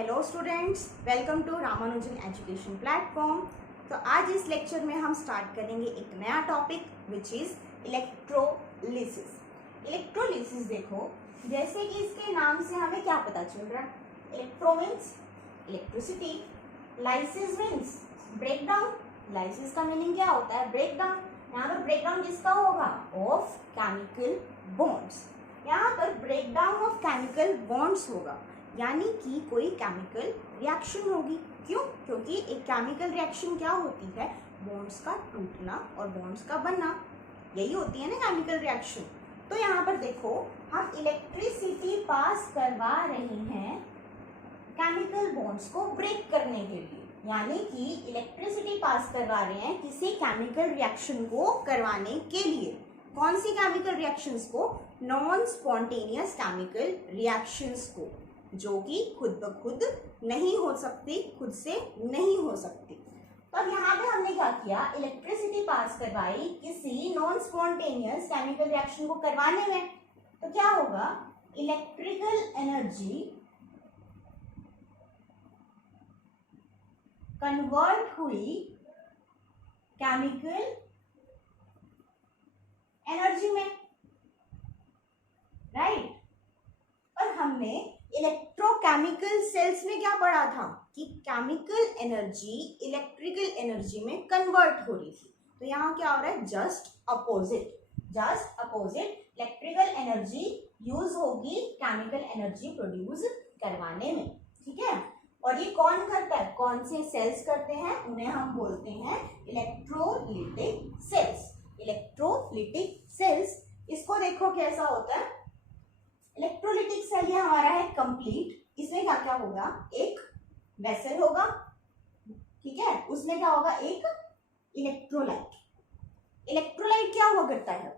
Hello students, welcome to Ramanujan education platform. तो आज इस लेक्चर में हम स्टार्ट करेंगे एक नया topic which is electrolysis. Electrolysis देखो, जैसे कि इसके नाम से हमें क्या पता चल रहा है, electro means electricity, lysis means break down. Lysis का मीनिंग क्या होता है? Break down. यहाँ पर ब्रेक डाउन किसका होगा? Of chemical bonds. यहाँ पर break down of chemical bonds होगा, यानी कि कोई केमिकल रिएक्शन होगी। क्यों? क्योंकि एक केमिकल रिएक्शन क्या होती है? बॉन्ड्स का टूटना और बॉन्ड्स का बनना, यही होती है ना केमिकल रिएक्शन। तो यहाँ पर देखो, हम इलेक्ट्रिसिटी पास करवा रहे हैं केमिकल बॉन्ड्स को ब्रेक करने के लिए, यानी कि इलेक्ट्रिसिटी पास करवा रहे हैं किसी केमिकल रिएक्शन को करवाने के लिए। कौन सी केमिकल रिएक्शंस को? नॉन स्पॉन्टेनियस केमिकल रिएक्शंस को, जो कि खुद ब खुद नहीं हो सकती, खुद से नहीं हो सकती। तो अब यहाँ पे हमने क्या किया? इलेक्ट्रिसिटी पास करवाई किसी नॉन स्पॉन्टेनियस केमिकल रिएक्शन को करवाने में। तो क्या होगा? इलेक्ट्रिकल एनर्जी कन्वर्ट हुई केमिकल एनर्जी में, राइट। और हमने इलेक्ट्रोकेमिकल सेल्स में क्या पढ़ा था कि केमिकल एनर्जी इलेक्ट्रिकल एनर्जी में कन्वर्ट हो रही थी। तो यहाँ क्या हो रहा है? Just opposite. Electrical energy use होगी केमिकल एनर्जी प्रोड्यूस करवाने में, ठीक है। और ये कौन करता है? कौन से सेल्स करते हैं? उन्हें हम बोलते हैं इलेक्ट्रोलिटिक सेल्स। इलेक्ट्रोलिटिक सेल्स, इसको देखो कैसा होता है। इलेक्ट्रोलिटिक सेल ये हमारा है कंप्लीट। इसमें क्या क्या होगा? एक वेसल होगा, ठीक है। उसमें क्या होगा? एक इलेक्ट्रोलाइट। इलेक्ट्रोलाइट क्या हुआ करता है?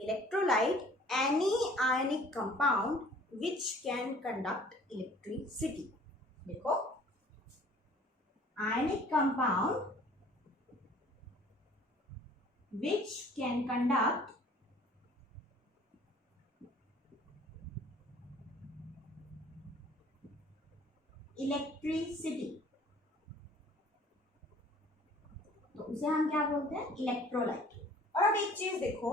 Electrolyte any ionic compound which can conduct electricity. देखो, ionic compound which can conduct electricity, तो उसे हम क्या बोलते हैं? इलेक्ट्रोलाइट। और अब एक चीज देखो,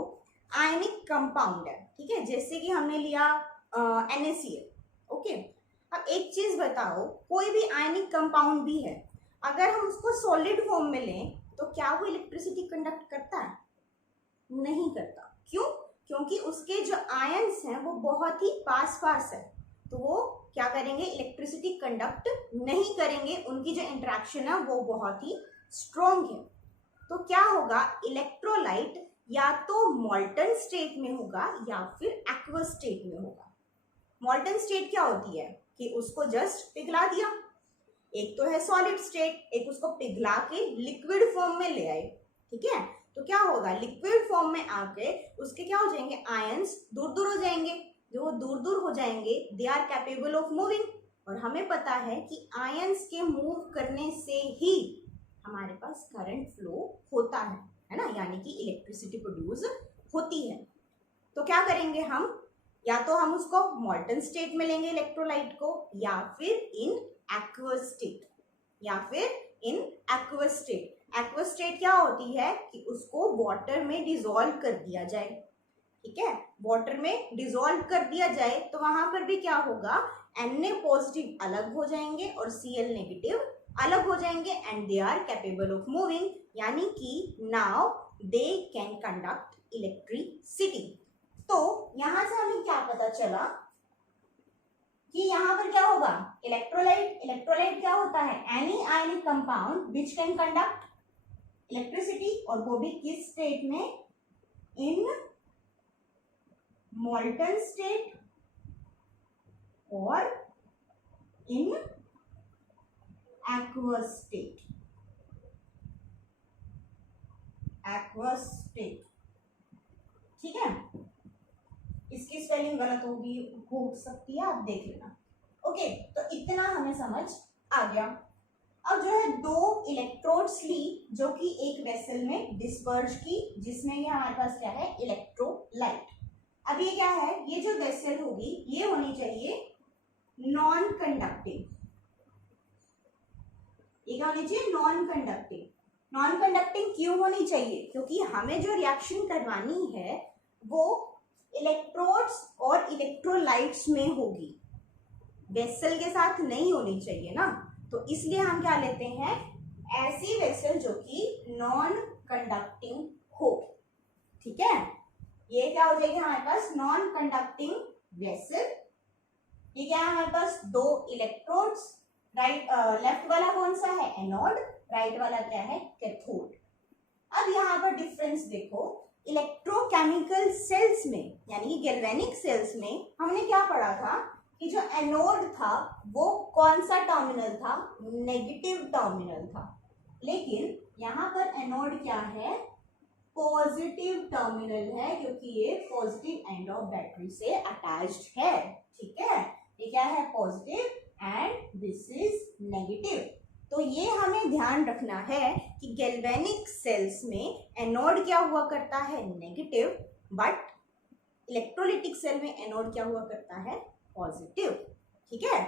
आयनिक कंपाउंड है, ठीक है, जैसे कि हमने लिया NaCl, ओके। अब एक चीज बताओ, कोई भी आयनिक कंपाउंड भी है, अगर हम उसको सॉलिड फॉर्म में लें तो क्या वो इलेक्ट्रिसिटी कंडक्ट करता है? नहीं करता। क्यों? क्योंकि उसके जो आयंस हैं वो बहुत ही पास पास है, तो वो क्या करेंगे? इलेक्ट्रिसिटी कंडक्ट नहीं करेंगे। उनकी जो इंटरेक्शन है वो बहुत ही स्ट्रॉन्ग है। तो क्या होगा? इलेक्ट्रोलाइट या तो मॉल्टन स्टेट में होगा या फिर एक्वस स्टेट में होगा। मॉल्टन स्टेट क्या होती है कि उसको जस्ट पिघला दिया, एक तो है सॉलिड स्टेट, एक उसको पिघला के लिक्विड फॉर्म में ले आए, ठीक है। तो क्या होगा? लिक्विड फॉर्म में आके उसके क्या हो जाएंगे? आयंस दूर दूर हो जाएंगे। जो वो दूर दूर हो जाएंगे, they are capable of moving. और हमें पता है कि आयंस के मूव करने से ही हमारे पास करंट फ्लो होता है ना, यानी कि इलेक्ट्रिसिटी प्रोड्यूस होती है। तो क्या करेंगे हम? या तो हम उसको मॉल्टन स्टेट में लेंगे इलेक्ट्रोलाइट को, या फिर in aqueous state, aqueous state क्या होती है कि उसको वाटर में डिसॉल्व कर दिया जाए, ठीक है। वाटर में डिसॉल्व कर दिया जाए तो वहां पर भी क्या होगा? Na पॉजिटिव अलग हो जाएंगे और Cl नेगेटिव अलग हो जाएंगे, and they are capable of moving, यानी कि now they can conduct electricity. तो यहां से हमें क्या पता चला कि यहां पर क्या होगा? इलेक्ट्रोलाइट क्या होता है? Any ionic compound which can conduct electricity, और वो भी किस स्टेट में? इन मॉल्टन स्टेट और इन एक्वस स्टेट। ठीक है। इसकी स्पेलिंग गलत होगी, हो सकती है, आप देख लेना। ओके, तो इतना हमें समझ आ गया। अब जो है दो इलेक्ट्रोड्स ली, जो कि एक वेसल में डिस्पर्ज की, जिसमें ये हमारे पास क्या है? इलेक्ट्रोलाइट। अब ये क्या है? ये जो वेसल होगी ये होनी चाहिए नॉन कंडक्टिंग, ये क्या होनी चाहिए, नॉन कंडक्टिंग। नॉन कंडक्टिंग क्यों होनी चाहिए, क्योंकि हमें जो रिएक्शन करवानी है वो इलेक्ट्रोड्स और इलेक्ट्रोलाइट्स में होगी, वेसल के साथ नहीं होनी चाहिए ना। तो इसलिए हम क्या लेते हैं, ऐसी वेसल जो कि नॉन कंडक्टिंग हो। ठीक है, ये क्या हो जाएगी हमारे पास, नॉन कंडक्टिंग वेसल। ये क्या है हमारे पास, दो इलेक्ट्रोड्स, राइट लेफ्ट वाला कौन सा है, एनोड, राइट वाला क्या है, कैथोड। अब यहाँ पर डिफरेंस देखो, इलेक्ट्रोकेमिकल सेल्स में यानी कि गैल्वेनिक सेल्स में हमने क्या पढ़ा था कि जो एनोड था वो कौन सा टर्मिनल था, नेगेटिव टर्मिनल था। लेकिन यहाँ पर एनोड क्या है, पॉजिटिव टर्मिनल है, क्योंकि ये पॉजिटिव एंड ऑफ बैटरी से अटैच्ड है। ठीक है, ये क्या है, positive and this is negative. तो ये हमें ध्यान रखना है कि गैल्वेनिक सेल्स में एनोड क्या हुआ करता है, नेगेटिव, बट इलेक्ट्रोलिटिक सेल में एनोड क्या हुआ करता है, पॉजिटिव। ठीक है,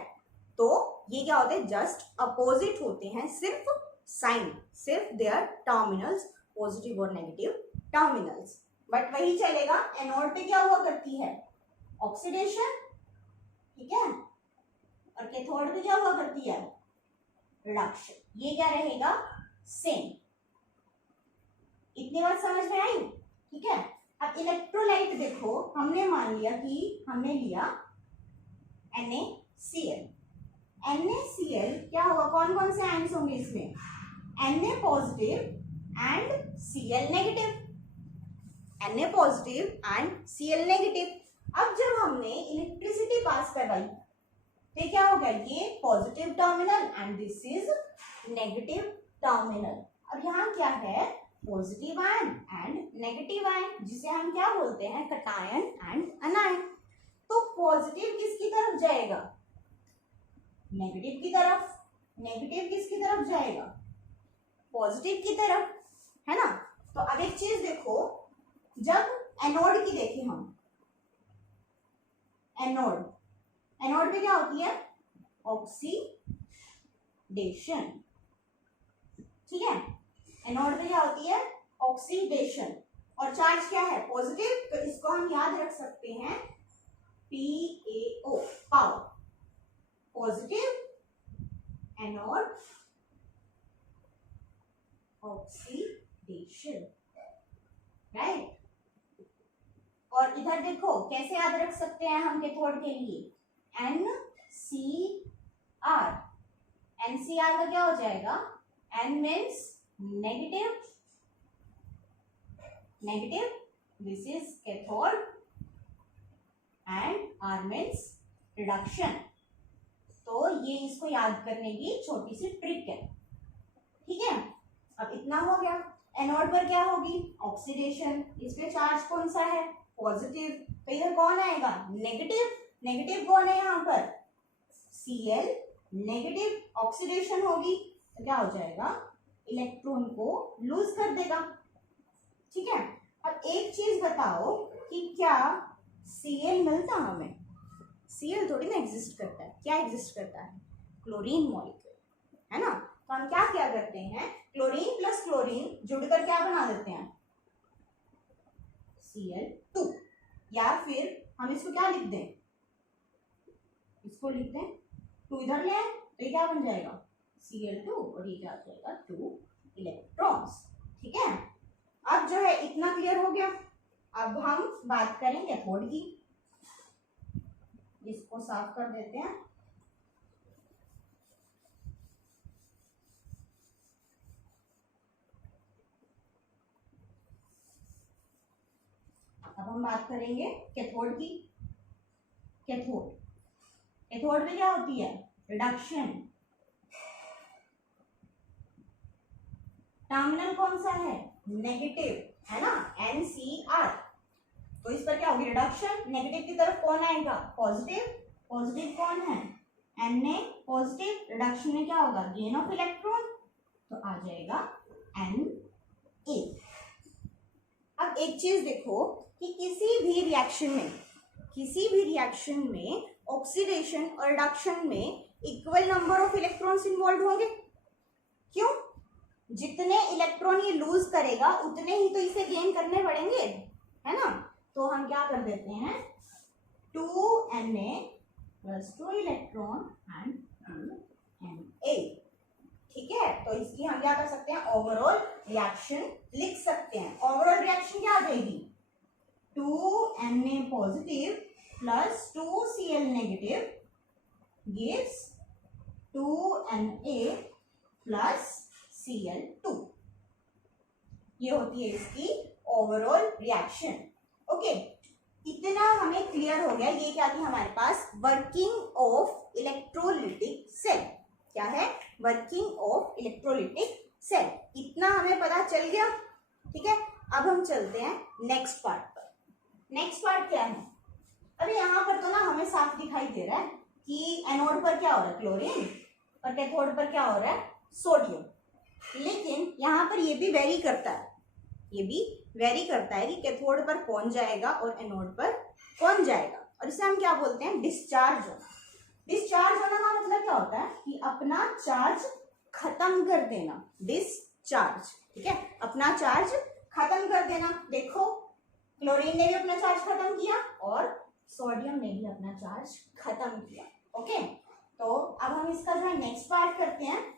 तो ये क्या होते हैं, जस्ट अपोजिट होते हैं, सिर्फ साइन, सिर्फ देयर टर्मिनल्स, पॉजिटिव और नेगेटिव टर्मिनल्स, बट वही चलेगा। एनोड पे क्या हुआ करती है, ऑक्सीडेशन, ठीक है, और कैथोड पे क्या हुआ करती है, रिडक्शन। ये क्या रहेगा, सेम। इतनी बात समझ में आई? ठीक है, अब इलेक्ट्रोलाइट देखो, हमने मान लिया कि हमने लिया NaCl। NaCl क्या होगा, कौन कौन से आयंस होंगे इसमें, Na positive and Cl negative, Na positive and Cl negative. अब जब हमने इलेक्ट्रिसिटी पास करवाई तो क्या होगा, ये positive terminal and this is negative terminal. अब यहाँ क्या है, positive ion and negative ion, जिसे हम क्या बोलते हैं, कटायन एंड अनायन। तो पॉजिटिव किसकी तरफ जाएगा, नेगेटिव की तरफ, नेगेटिव किसकी तरफ जाएगा, पॉजिटिव की तरफ, है ना। तो अब एक चीज देखो, जब एनोड की देखें हम, एनोड, एनोड में क्या होती है, ऑक्सीडेशन। ठीक है, एनोड में क्या होती है, ऑक्सीडेशन, और चार्ज क्या है, पॉजिटिव। तो इसको हम याद रख सकते हैं PaO, power, positive anode, oxidation, right. और इधर देखो कैसे याद रख सकते हैं हम कैथोड के लिए, NCr। NCr का क्या हो जाएगा, N means negative, negative, this is cathode, and R means reduction. तो ये इसको याद करने की छोटी सी ट्रिक है। ठीक है, अब इतना हो गया। एनोड पर क्या होगी, ऑक्सीडेशन, इस पे चार्ज कौन सा है, पॉजिटिव। तो इधर कौन आएगा, नेगेटिव, नेगेटिव कौन है यहाँ पर, Cl, नेगेटिव, ऑक्सीडेशन होगी तो क्या हो जाएगा, इलेक्ट्रॉन को लूज कर देगा। ठीक है, अब एक चीज बताओ कि क्या Cl मिलता हमें, Cl थोड़ी ना एग्जिस्ट करता है, क्या एग्जिस्ट करता है, क्लोरीन मॉलिक्यूल, है ना। तो हम क्या क्या करते हैं, क्लोरीन प्लस क्लोरीन जुड़कर क्या बना देते हैं, Cl2, या फिर हम इसको क्या लिख दें, इसको लिख दें 2, इधर ले आए तो ये क्या बन जाएगा, Cl2, और ये क्या हो जाएगा, 2 इलेक्ट्रॉन्स। ठीक है, अब जो है इतना क्लियर हो गया। अब हम बात करें कैथोड की, इसको साफ कर देते हैं। अब हम बात करेंगे कैथोड की। कैथोड, कैथोड में क्या होती है, रिडक्शन। टर्मिनल कौन सा है, नेगेटिव, है ना, NCr। तो इस पर क्या होगी, रिडक्शन। नेगेटिव की तरफ कौन आएगा, पॉजिटिव, पॉजिटिव कौन है, Na पॉजिटिव, रिडक्शन में क्या होगा, गेन ऑफ इलेक्ट्रॉन, तो आ जाएगा Na। अब एक चीज देखो कि किसी भी रिएक्शन में ऑक्सीडेशन और रिडक्शन में equal number of electrons involve होंगे, क्यों? जितने इलेक्ट्रॉन ये लूज करेगा उतने ही तो इसे गेन करने पड़ेंगे, है ना। तो हम क्या कर देते हैं, 2Na plus 2 electron and 2Na, ठीक है। तो इसकी हम क्या कर सकते हैं, ओवरऑल रिएक्शन लिख सकते हैं। ओवरऑल रिएक्शन क्या आ जाएगी, 2Na positive plus 2Cl negative gives 2Na plus Cl2। ये होती है इसकी ओवरऑल रिएक्शन। ओके, इतना हमें क्लियर हो गया। ये क्या थी हमारे पास, वर्किंग ऑफ इलेक्ट्रोलिटिक सेल। क्या है, वर्किंग ऑफ इलेक्ट्रोलिटिक सेल। इतना हमें पता चल गया, ठीक है। अब हम चलते हैं नेक्स्ट पार्ट पर। नेक्स्ट पार्ट क्या है, अभी यहाँ पर तो ना हमें साफ दिखाई दे रहा है कि एनोड पर क्या हो रहा है, क्लोरीन, और कैथोड पर क्या हो रहा है, सोडियम। लेकिन यहाँ पर ये भी वेरी करता है, ये भी वेरी करता है कि कैथोड पर कौन जाएगा और एनोड पर कौन जाएगा। और इसे हम क्या बोलते हैं, डिस्चार्ज होना। डिस्चार्ज होना का मतलब क्या होता है कि अपना चार्ज खत्म कर देना, डिस्चार्ज, ठीक है, अपना चार्ज खत्म कर देना। देखो, क्लोरीन ने भी अपना चार्ज खत्म किया और सोडियम ने भी अपना चार्ज खत्म किया। ओके, तो अब हम इसका जो है नेक्स्ट पार्ट करते हैं।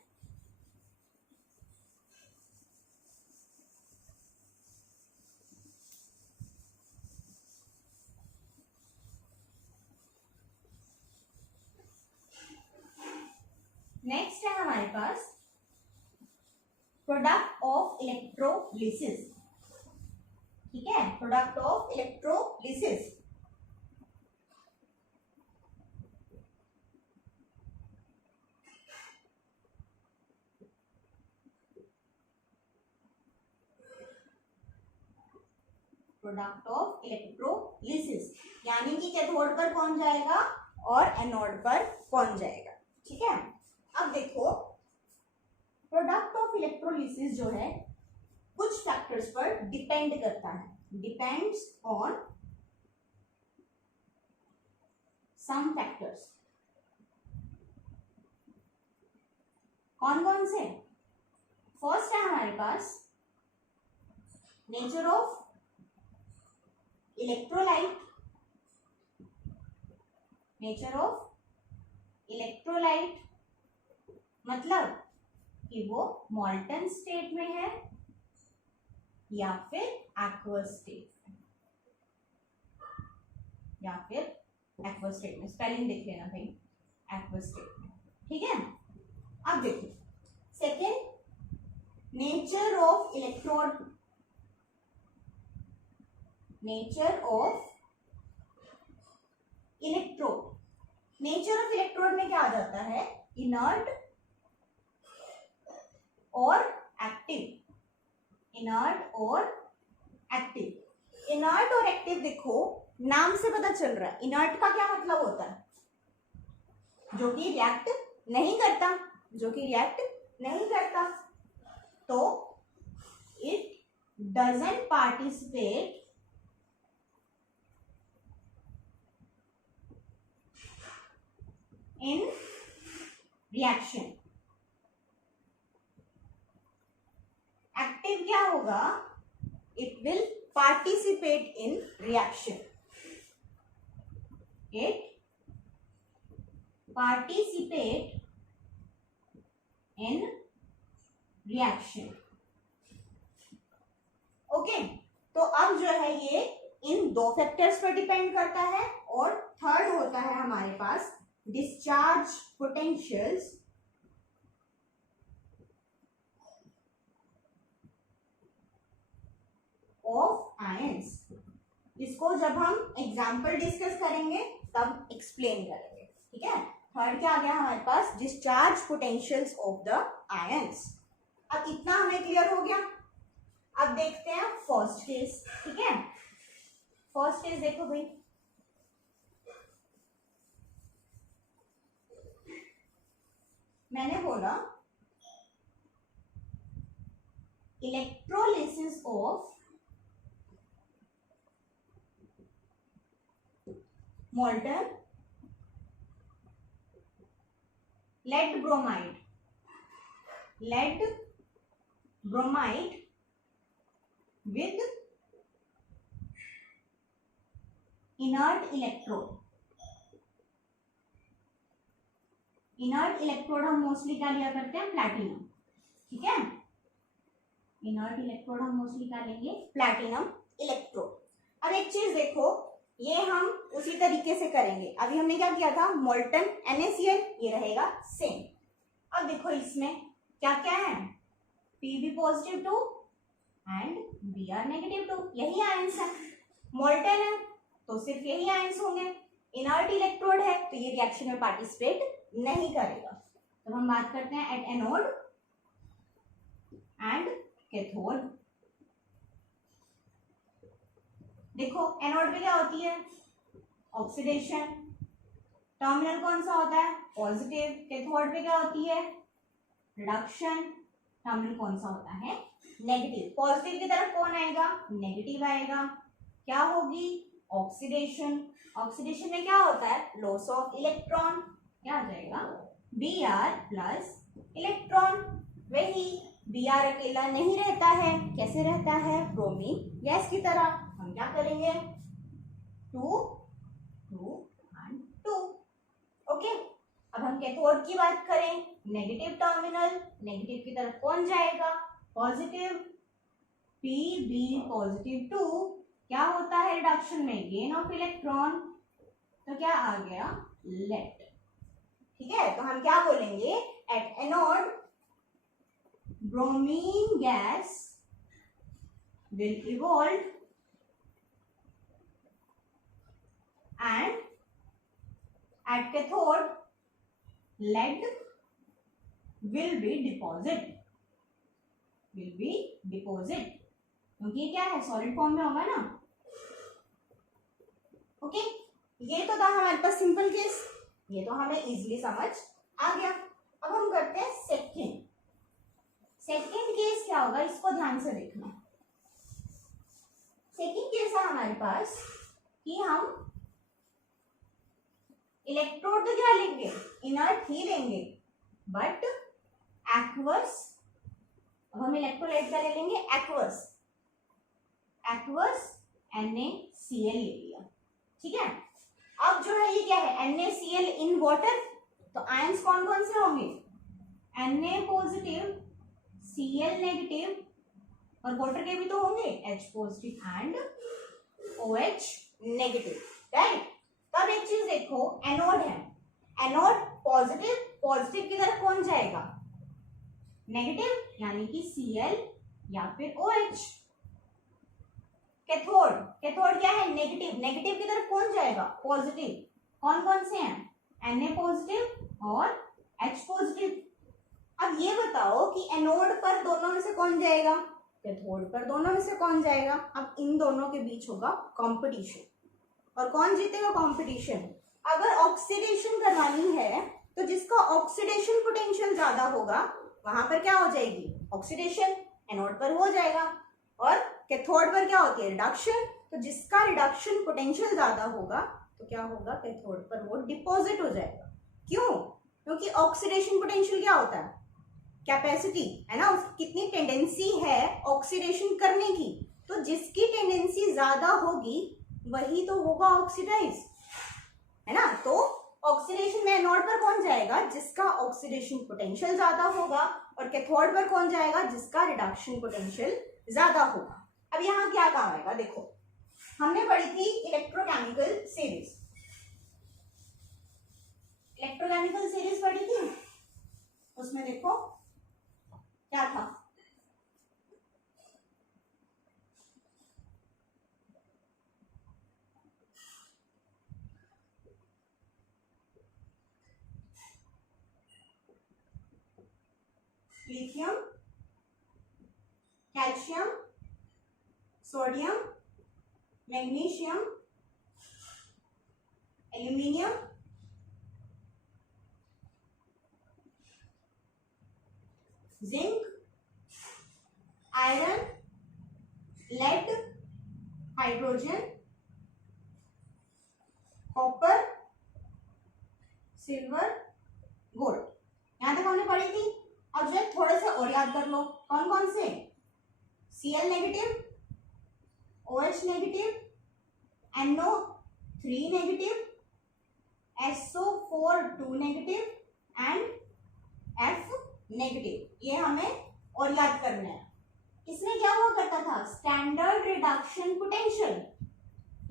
नेक्स्ट है हमारे पास प्रोडक्ट ऑफ इलेक्ट्रोलिसिस, ठीक है, product of electrolysis. Product of electrolysis यानी कि कैथोड पर कौन जाएगा और एनोड पर कौन जाएगा, ठीक है। अब देखो, प्रोडक्ट ऑफ इलेक्ट्रोलिसिस जो है कुछ फैक्टर्स पर डिपेंड करता है, डिपेंड्स ऑन सम फैक्टर्स। कौन कौन से, फर्स्ट है हमारे पास nature of electrolyte, nature of electrolyte मतलब कि वो मॉल्टन स्टेट में है या फिर एक्वस स्टेट में, या फिर एक्वस स्टेट में, स्पेलिंग देख लेना भाई, एक्वस स्टेट में, ठीक है। अब देखिए second, nature of electrode, nature of electrode. Nature of electrode में क्या आ जाता है, इनर्ट और एक्टिव, इनर्ट और एक्टिव। इनर्ट और एक्टिव देखो नाम से पता चल रहा है, इनर्ट का क्या मतलब होता है, जो कि रिएक्ट नहीं करता, जो कि रिएक्ट नहीं करता। तो it doesn't participate in reaction. Active क्या होगा, it will participate in reaction, it participate in reaction. Okay, तो अब जो है ये इन दो फैक्टर्स पर डिपेंड करता है। और थर्ड होता है हमारे पास डिस्चार्ज पोटेंशियल्स ऑफ आयंस। इसको जब हम एग्जाम्पल डिस्कस करेंगे तब एक्सप्लेन करेंगे, ठीक है। थर्ड क्या आ गया हमारे पास, discharge potentials of the ions. अब इतना हमें क्लियर हो गया। अब देखते हैं फर्स्ट केस, ठीक है। फर्स्ट केस देखो भाई, मैंने बोला electrolysis of molten lead bromide lead bromide with inert electrode. Inert electrode हम मोस्टली क्या लिया करते हैं, प्लैटिनम, ठीक है। इनर्ट इलेक्ट्रोड हम मोस्टली क्या लेंगे, प्लैटिनम इलेक्ट्रोड। अब एक चीज देखो, ये हम उसी तरीके से करेंगे। अभी हमने क्या किया था, मोल्टन NaCl, ये रहेगा सेम। अब देखो इसमें क्या क्या है, Pb positive 2 and Br negative 2, यही आयंस है। मोल्टन है तो सिर्फ यही आयंस होंगे। इनर्ट इलेक्ट्रोड है तो ये रिएक्शन में पार्टिसिपेट नहीं करेगा। तो हम बात करते हैं एट एनोड एंड कैथोड। देखो एनोड पे क्या होती है, ऑक्सीडेशन, टर्मिनल कौन सा होता है, पॉजिटिव। कैथोड पे क्या होती है, रिडक्शन, टर्मिनल कौन सा होता है, नेगेटिव। पॉजिटिव की तरफ कौन आएगा, नेगेटिव आएगा। क्या होगी, ऑक्सीडेशन। ऑक्सीडेशन में क्या होता है, लॉस ऑफ इलेक्ट्रॉन। क्या आ जाएगा, Br प्लस इलेक्ट्रॉन। वही Br अकेला नहीं रहता है, कैसे रहता है, ब्रोमीन गैस की तरह। हम क्या करेंगे, 2 2 एंड 2। ओके, अब हम कैथोड की बात करें, नेगेटिव टर्मिनल, नेगेटिव की तरफ कौन जाएगा, पॉजिटिव। Pb पॉजिटिव 2, क्या होता है रिडक्शन में, गेन ऑफ इलेक्ट्रॉन, तो क्या आ गया, लेट। ठीक है, तो हम क्या बोलेंगे, at anode bromine gas will evolve and at cathode lead will be deposit, क्योंकि क्या है, सॉलिड फॉर्म में होगा ना। ओके, ये तो था हमारे पास सिंपल केस, ये तो हमें इजीली समझ आ गया। अब हम करते हैं सेकंड केस क्या होगा, इसको ध्यान से देखना। सेकंड केस है हमारे पास कि हम इलेक्ट्रोड तो क्या लेंगे, इनर्ट ही लेंगे, बट एक्वस। अब हम इलेक्ट्रोलाइट क्या ले लेंगे, एक्वस NaCl ले लिया, ठीक है। अब जो है ये क्या है, NaCl इन वाटर, तो आयंस कौन कौन से होंगे, Na पॉजिटिव, Cl नेगेटिव, और वाटर के भी तो होंगे, H positive and OH negative, right. तब एक चीज देखो, एनोड है, एनोड पॉजिटिव, पॉजिटिव की तरफ कौन जाएगा, नेगेटिव, यानी कि Cl या फिर OH। कैथोड, कैथोड क्या है, नेगेटिव, नेगेटिव की तरफ कौन जाएगा, पॉजिटिव। कौन कौन से हैं, Na पॉजिटिव और H पॉजिटिव। अब ये बताओ कि एनोड पर दोनों में से कौन जाएगा, कैथोड पर दोनों में से कौन जाएगा। अब इन दोनों के बीच होगा कंपटीशन, और कौन जीतेगा कंपटीशन। अगर ऑक्सीडेशन करवानी है तो जिसका ऑक्सीडेशन पोटेंशियल ज्यादा होगा वहां पर क्या हो जाएगी, ऑक्सीडेशन एनोड पर हो जाएगा, और कैथोड पर क्या होती है, रिडक्शन। तो जिसका रिडक्शन पोटेंशियल ज्यादा होगा तो क्या होगा, कैथोड पर वो डिपॉजिट हो जाएगा। क्यों, क्योंकि ऑक्सीडेशन पोटेंशियल क्या होता है, कैपेसिटी है ना, कितनी टेंडेंसी है ऑक्सीडेशन करने की। तो जिसकी टेंडेंसी ज्यादा होगी वही तो होगा ऑक्सीडाइज, है ना। तो ऑक्सीडेशन में एनोड पर कौन जाएगा, जिसका ऑक्सीडेशन पोटेंशियल ज्यादा होगा, और कैथोड पर कौन जाएगा, जिसका रिडक्शन पोटेंशियल ज्यादा होगा। अब यहाँ क्या काम आएगा, देखो हमने पढ़ी थी इलेक्ट्रोकेमिकल सीरीज, इलेक्ट्रोकेमिकल सीरीज पढ़ी थी, उसमें देखो क्या था, lithium, calcium, sodium, magnesium, aluminium, zinc, iron, lead, hydrogen, copper, silver, gold. यहां तक हमने पढ़ी थी। अब जो थोड़े से और याद कर लो, कौन कौन से, Cl negative, OH negative, NO3 negative, SO4 2 negative and F negative, ये हमें और याद करना है। इसमें क्या हुआ करता था, स्टैंडर्ड रिडक्शन पोटेंशियल,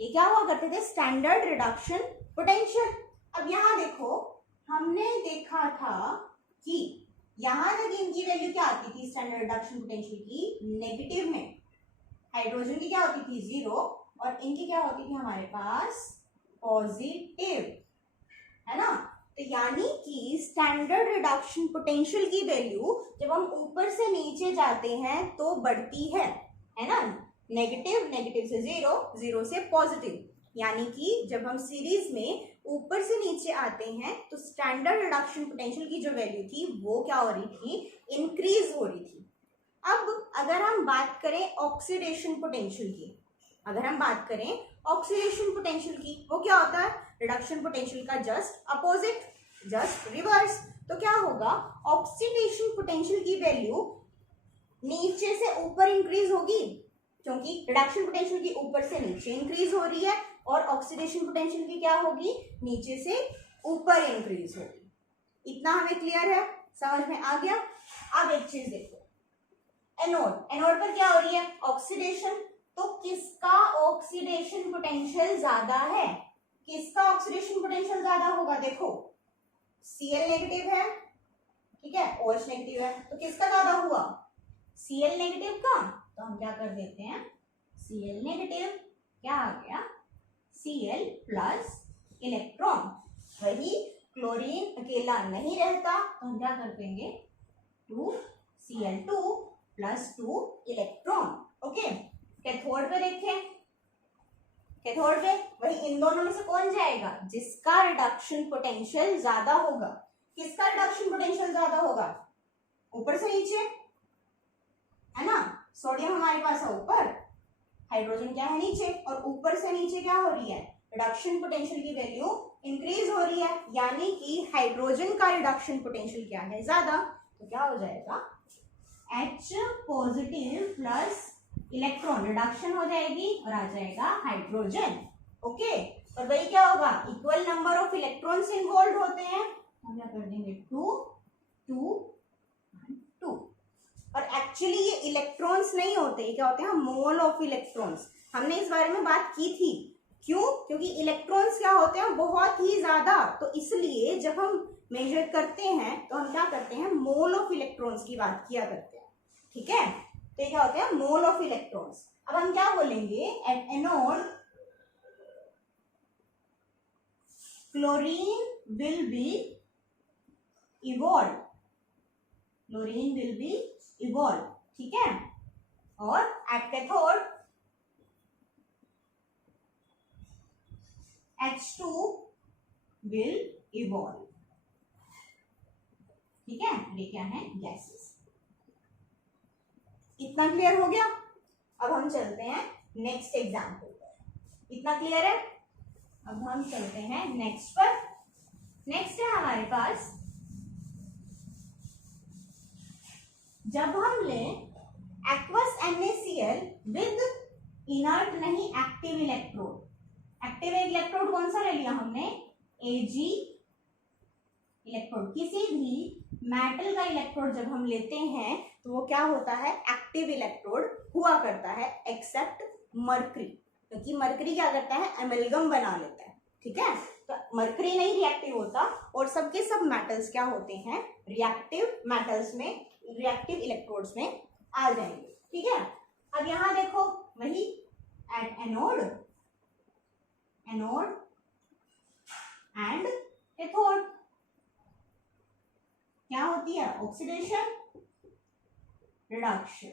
ये क्या हुआ करते थे, स्टैंडर्ड रिडक्शन पोटेंशियल। अब यहाँ देखो, हमने देखा था कि यहां तक इनकी वैल्यू क्या आती थी स्टैंडर्ड रिडक्शन पोटेंशियल की, नेगेटिव में, हाइड्रोजन की क्या होती थी 0 और इनकी क्या होती थी हमारे पास पॉजिटिव, है ना। तो यानी कि स्टैंडर्ड रिडक्शन पोटेंशियल की वैल्यू जब हम ऊपर से नीचे जाते हैं तो बढ़ती है ना, नेगेटिव, नेगेटिव से 0, 0 से पॉजिटिव, यानी कि जब हम सीरीज में ऊपर से नीचे आते हैं तो स्टैंडर्ड रिडक्शन पोटेंशियल की जो वैल्यू थी वो क्या हो रही थी, इंक्रीज हो रही थी। अब अगर हम बात करें ऑक्सीडेशन पोटेंशियल की, अगर हम बात करें ऑक्सीडेशन पोटेंशियल की, वो क्या होता है, रिडक्शन पोटेंशियल का जस्ट अपोजिट, जस्ट रिवर्स। तो क्या होगा, ऑक्सीडेशन पोटेंशियल की वैल्यू नीचे से ऊपर इंक्रीज होगी, क्योंकि रिडक्शन पोटेंशियल की ऊपर से नीचे इंक्रीज हो रही है, और ऑक्सीडेशन पोटेंशियल की क्या होगी, नीचे से ऊपर इंक्रीज होगी। इतना हमें क्लियर है, समझ में आ गया। अब एक चीज देखो, एनोड, एनोड पर क्या हो रही है, ऑक्सीडेशन। तो किसका ऑक्सीडेशन पोटेंशियल ज्यादा है, किसका ऑक्सीडेशन पोटेंशियल ज्यादा होगा, देखो Cl नेगेटिव है, ठीक है, OH नेगेटिव है, तो किसका ज्यादा हुआ, Cl नेगेटिव का। तो हम क्या कर देते हैं, Cl नेगेटिव क्या आ गया, Cl प्लस इलेक्ट्रॉन, वही क्लोरीन अकेला नहीं रहता, तो हम क्या कर देंगे 2Cl2 plus 2 electron. Okay, cathode पे देखें, कैथोड पे वही इन दोनों में से कौन जाएगा, जिसका रिडक्शन पोटेंशियल ज्यादा होगा। किसका रिडक्शन पोटेंशियल ज्यादा होगा, ऊपर से नीचे, है ना, सोडियम हमारे पास है ऊपर, हाइड्रोजन क्या है नीचे, और ऊपर से नीचे क्या हो रही है, रिडक्शन पोटेंशियल की वैल्यू इंक्रीज हो रही है, यानी कि हाइड्रोजन का रिडक्शन पोटेंशियल क्या है, ज्यादा। तो क्या हो जाएगा, H positive plus electron, reduction हो जाएगी और आ जाएगा हाइड्रोजन। ओके, और वही क्या होगा, equal number of electrons involve होते हैं, हम क्या कर देंगे 2 2 2। और एक्चुअली ये इलेक्ट्रॉन्स नहीं होते, ये क्या होते हैं, मोल ऑफ इलेक्ट्रॉन्स। हमने इस बारे में बात की थी, क्यों, क्योंकि इलेक्ट्रॉन्स क्या होते हैं बहुत ही ज्यादा, तो इसलिए जब हम मेजर करते हैं तो हम क्या करते हैं, मोल ऑफ इलेक्ट्रॉन्स की बात किया करते हैं, ठीक है। तो क्या होते हैं, मोल ऑफ इलेक्ट्रॉन्स। अब हम क्या बोलेंगे, at anode chlorine will be evolve, chlorine will be evolve, ठीक है। और at cathode H2 will evolve, ठीक है, ये क्या है, गैसेस। इतना क्लियर हो गया। अब हम चलते हैं नेक्स्ट एग्जाम्पल पर, इतना क्लियर है। अब हम चलते हैं नेक्स्ट पर। नेक्स्ट है हमारे पास, जब हम लें एक्वस NaCl विद इनर्ट नहीं एक्टिव इलेक्ट्रोड, एक्टिव इलेक्ट्रोड कौन सा ले लिया हमने, Ag इलेक्ट्रोड। किसी भी मेटल का इलेक्ट्रोड जब हम लेते हैं तो वो क्या होता है, एक्टिव इलेक्ट्रोड हुआ करता है, एक्सेप्ट मरकरी, क्योंकि मरकरी क्या करता है, एमलगम बना लेता है, ठीक है। तो मरकरी नहीं रिएक्टिव होता, और सबके सब मेटल्स क्या होते हैं, रिएक्टिव मेटल्स में, रिएक्टिव इलेक्ट्रोड्स में आ जाएंगे, ठीक है। अब यहां देखो, वही at anode, anode and cathode क्या होती है, oxidation reduction,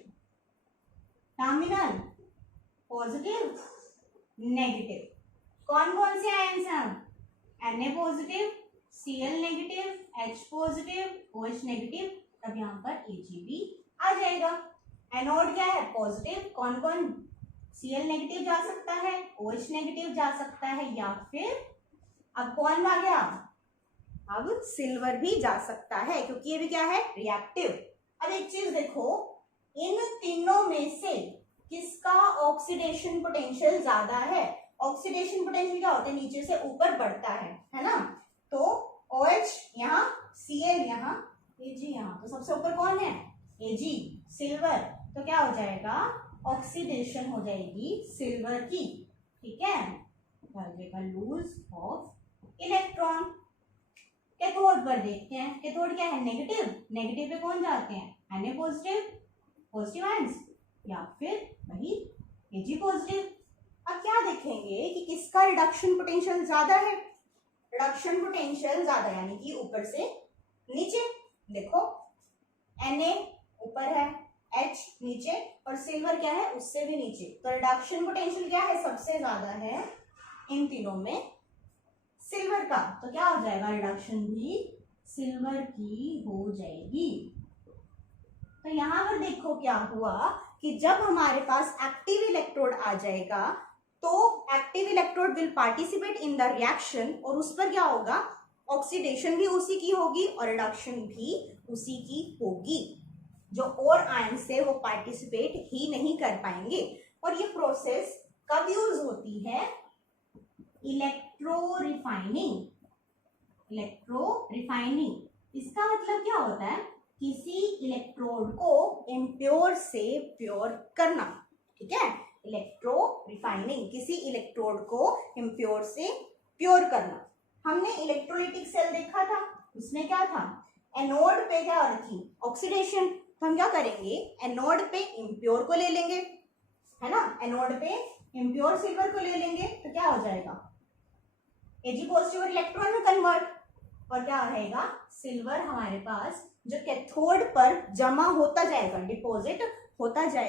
terminal positive negative. कौन कौन से आयंस हैं, Na positive, Cl negative, H positive, OH negative, तब यहाँ पर Ag आ जाएगा। एनोड क्या है, पॉजिटिव, कौन कौन, Cl नेगेटिव जा सकता है, OH नेगेटिव जा सकता है, या फिर अब कौन आ गया, अब सिल्वर भी जा सकता है, क्योंकि ये भी क्या है, रिएक्टिव, अब एक चीज देखो, इन तीनों में से किसका ऑक्सीडेशन पोटेंशियल ज्यादा है? ऑक्सीडेशन पोटेंशियल क्या होता है? नीचे से ऊपर बढ़ता है ना? तो OH यहाँ, Cl यहाँ, Ag यहाँ, तो सबसे ऊपर कौन है? Ag, silver. तो क्या हो जाएगा? ऑक्सीडेशन हो जाएगी सिल्वर की, ठीक है? Loose of electron. कैथोड पर देखते हैं, कैथोड क्या है? नेगेटिव। नेगेटिव पे कौन जाते हैं? Na पॉजिटिव, पॉजिटिव आयंस, या फिर वही Ag पॉजिटिव। अब क्या देखेंगे कि किसका रिडक्शन पोटेंशियल ज्यादा है? रिडक्शन पोटेंशियल ज्यादा यानी कि ऊपर से नीचे। देखो Na ऊपर है, H नीचे, और सिल्वर क्या है? उससे भी नीचे। तो रिडक्शन पोटेंशियल क्या है? सबसे ज्यादा है इन तीनों में सिल्वर का। तो क्या हो जाएगा? रिडक्शन भी सिल्वर की हो जाएगी। तो यहां पर देखो क्या हुआ कि जब हमारे पास एक्टिव इलेक्ट्रोड आ जाएगा तो active electrode will participate in the reaction, और उस पर क्या होगा? ऑक्सीडेशन भी उसी की होगी और रिडक्शन भी उसी की होगी। जो और आयन से वो पार्टिसिपेट ही नहीं कर पाएंगे। और ये प्रोसेस कब यूज होती है? Electro refining. इलेक्ट्रो रिफाइनिंग इसका मतलब क्या होता है? किसी इलेक्ट्रोड को इम्प्योर से प्योर करना, ठीक है? इलेक्ट्रो रिफाइनिंग, किसी इलेक्ट्रोड को इम्प्योर से प्योर करना। हमने इलेक्ट्रोलाइटिक सेल देखा था, उसमें क्या था? एनोड पे क्या हो रही थी? ऑक्सीडेशन। तो हम क्या करेंगे? एनोड पे इम्प्योर को ले लेंगे, है ना? एनोड पे इम्प्योर सिल्वर को ले लेंगे तो क्या हो जाएगा? Ag पॉजिटिव और इलेक्ट्रॉन में कन्वर्ट, और क्या रहेगा? सिल्वर हमारे पास जो कैथोड पर जमा होता जाएगा, डिपॉजिट होता जाएगा।